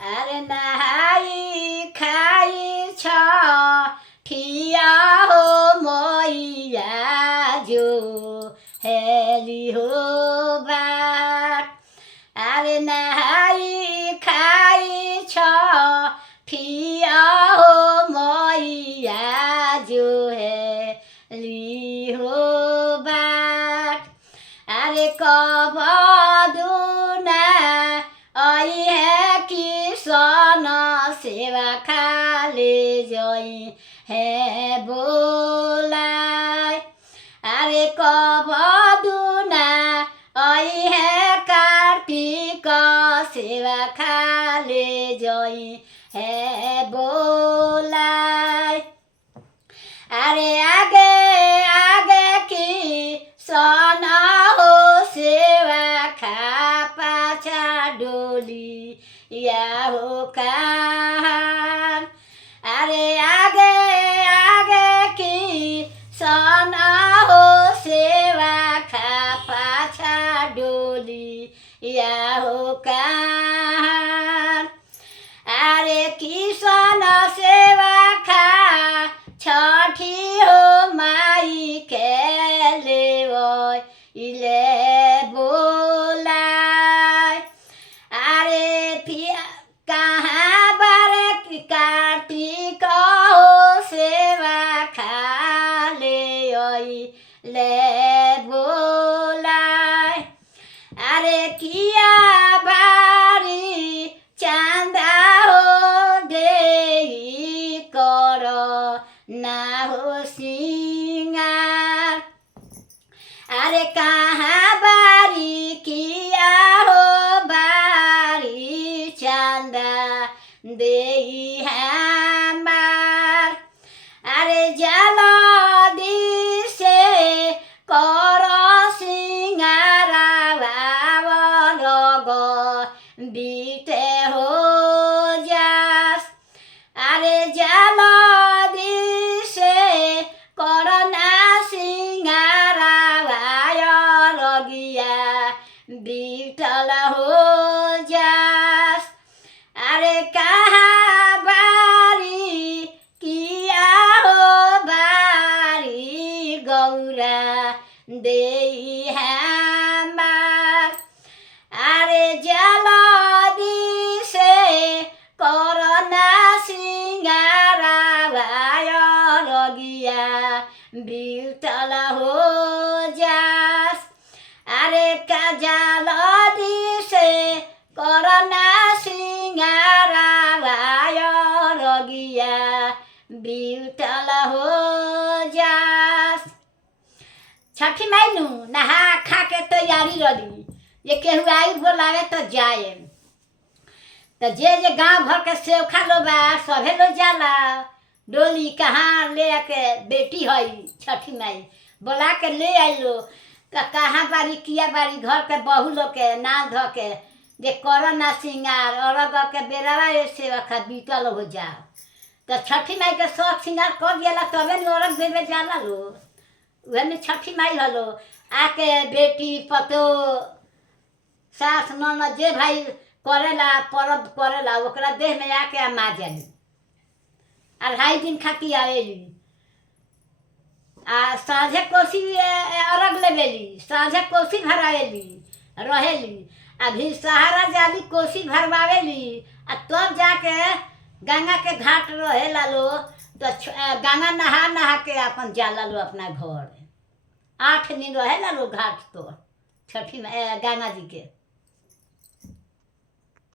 अरे नहाई खाई ठिया हो मैया जो हेली हो बाट। अरे नहाई खाई ठिया हो मैया जो हेली हो बाट। अरे कब दुना आई है किसान सेवा खाले जई है बोलाय। अरे कब दुना आई है कार्तिक सेवा खाले जई है बोलाय। अरे आगे आगे की सना हो सेवा खा पाछा डोली या हो कान। अरे आगे आगे की सना हो सेवा खा पाछा डोली या हो कान। अरे किसान सेवा खा छठी हो माई के लेवय इले बोलाय। अरे कहाँ बारे कार्तिक हो सेवा खा ले बोलाय। अरे किया बारी चांदा हो देई कर ना हो सिंगार। अरे कहाँ बारी किया हो बारी चांदा देई हमार। अरे जल्दी से कर सिंगारा बीते हो जास। अरे जल्दी से करना सिंगारा रगिया बीतल हो जास। अरे कहाँ बारी किया हो बारी गौरा देई हमार। अरे जल्दी से करना सिंगारा रगिया बीतल हो जास। अरे का जल्दी से करना सिंगारा रगिया बीतल हो जास। छठी माई नु नहा खा के तैयारी रही ये केहू आई बोलावे तो जाए। तो जे गांव भर के सेवखा लो बा सभे लो जाला डोली कहाँ ले के बेटी हई छठी माई बोला के ले आइलो। तो कहाँ बारी किया बारी घर के बहू लोग के ना ध के जे कर ना सिंगार अरग के बेरावा सेवखा बीतल हो जा। तो छठी माई के शौक सिंगार कर दिया तबे न अरग देवे जाला लो। वह में छठी माई हलो आके बेटी पतो सास ननद जे भाई करेला परब करेला ओकरा देह में आके आ मा जाली 2.5 दिन खाती आवेली। आ साझे कोसी अरग लेवेली साझे कोसी भरावेली रहेली। अभी सहारा जाली कोसी भरवावेली आ तब जाके गंगा के घाट रहेला लो। तो गंगा नहा नहा के अपन जाला लो अपना घर 8 दिन रहेला लो घाट तो छठी गंगा जी के।